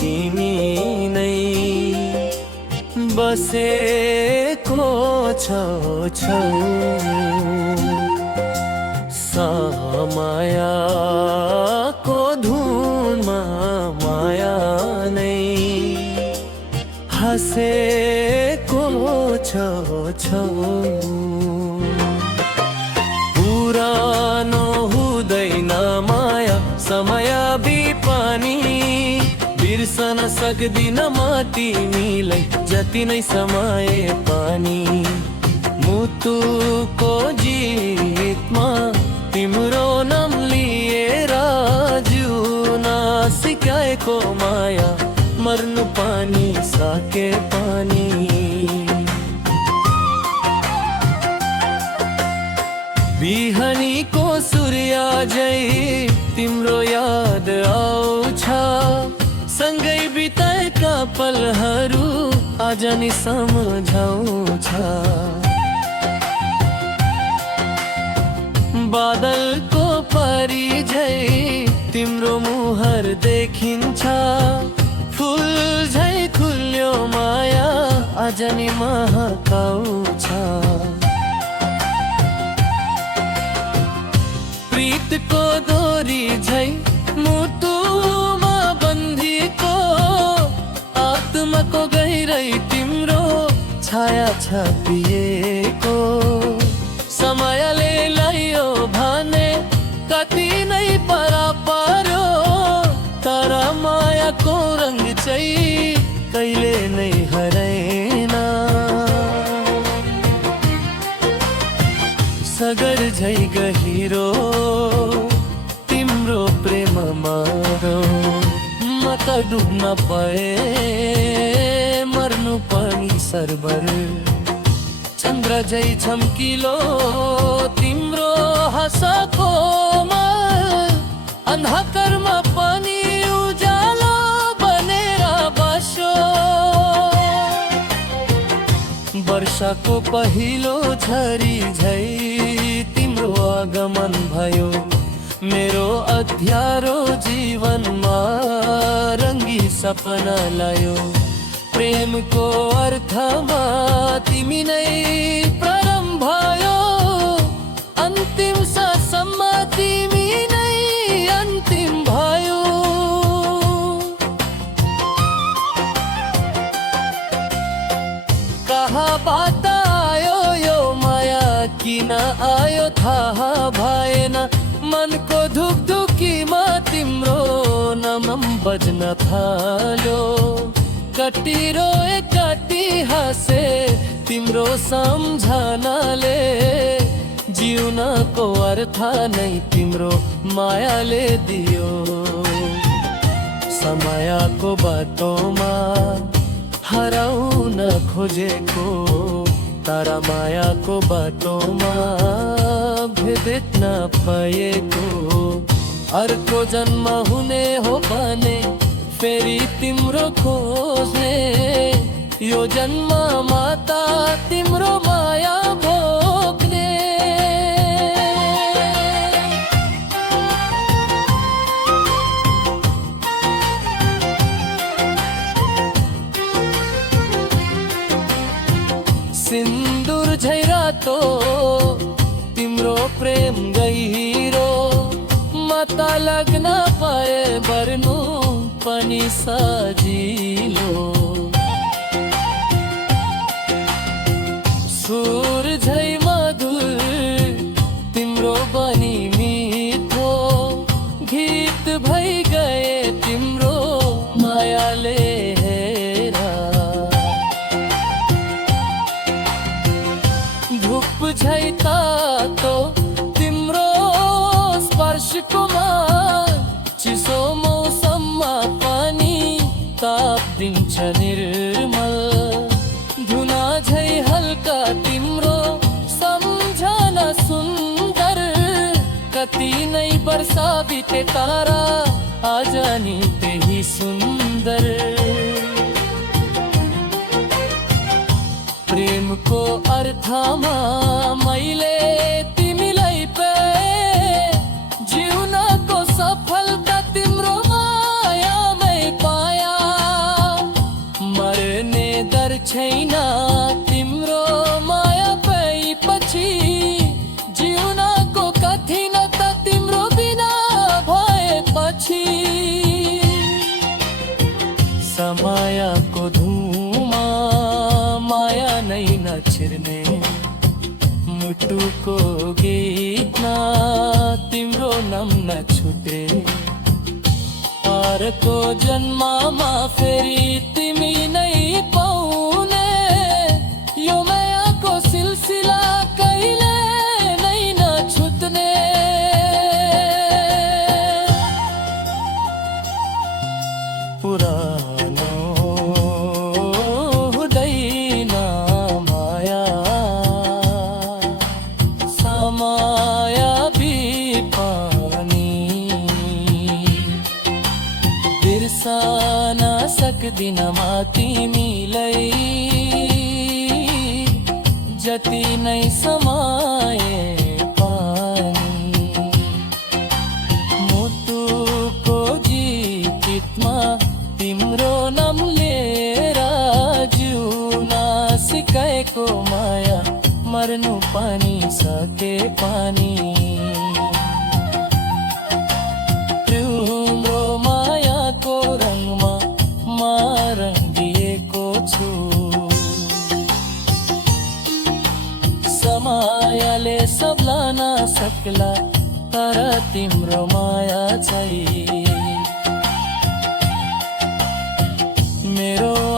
तिमी नै बसेको छौ छौ समयको धुनमा माया नै हँसेको छौ छौ पुरानो हुँदैन माया समय बिपानी बिर्सन सक्दिन म तिमीलाई जति नै समय पानी मुटुको जितमा तिम्रो नाम लिएर जिउन सिकाएको माया मर्नु पानी साके पानी बिहानीको सूर्य झै तिम्रो याद आउँछ सँगै बिताएका पलहरू आज नि सम्झाउँछ बादलको परी झै तिम्रो मुहार देखिन्छ फुल झै खुल्यो माया आज नि महकाउँछ प्रीतको डोरी झै मुटुमा बन्धीको आत्माको गहिरै तिम्रो छाया छापिएको समयले लैयो भने कति नै परा पर्यो तर मायाको रङ चाहिँ कहिले नै हराएन सगर झै गहिरो तिम्रो प्रेममा म त डुब्न पाए मर्नु पनि सरबर चन्द्र झै छम्किलो तिम्रो हाँसको अन्धकारमा पनि उज्यालो बनेर बस्यो वर्षाको पहिलो झरी झै तिम्रो आगमन भयो मेरो अध्यारो जीवनमा रङ्गी सपना लायो प्रेमको अर्थमा तिमी नै प्रारम्भ भयो अन्तिम सासम्म तिमी नै अन्तिम भयो कहाँबाट आयो यो माया किन आयो थाहा भएन मनको धुकधुकीमा तिम्रो नाम बज्न थाल्यो कति रोए कति हाँसे तिम्रो सम्झनाले जिउनको अर्थ नै तिम्रो मायाले दियो समयको बाटोमा हराउन खोजेको तर मायाको बाटोमा भेट्न पाएको अर्को जन्म हुने हो भने फेरि तिम्रो खोज्ने यो जन्म माता तिम्रो माया भोग्ने सिन्दुर झै रातो तिम्रो प्रेम गहिरो माता लग्न पाए बर्नु पनि सजिलो सुर झै मधुर तिम्रो बनी मिठो गीत भई गए तिम्रो मायाले हेरा धूप झै तातो तिम्रो स्पर्शको चिसो मौसममा पनि ताप दिन्छ निर्मल धुना झै हल्का तिम्रो सम्झना सुन्दर कति नै वर्ष बिते तारा आज नि त्यही सुन्दर प्रेमको अर्थमा मैले तिमीलाई पाए जिउनको सफलता तिम्रो मायामै पाए मायाको धुमा माया नै नछिर्ने मुटुको गीतमा तिम्रो नाम नछुटे अर्को जन्ममा फेरि तिमी नै पाउने यो मायाको सिलसिला कहिले नै नछुट्ने पुरानो हुँदैन माया समय बिपानी बिर्सन सक्दिन म तिमीलाई जति नै समाए पानी मुटुको जिकितमा तिम्रो नाम लिएर जिउन सिकाएको माया मर्नु पनि सके पानी तिम्रो मायाको रङमा म रङ्गिएको छु समयले सबलान सक्ला तर तिम्रो माया चाहिँ मेरो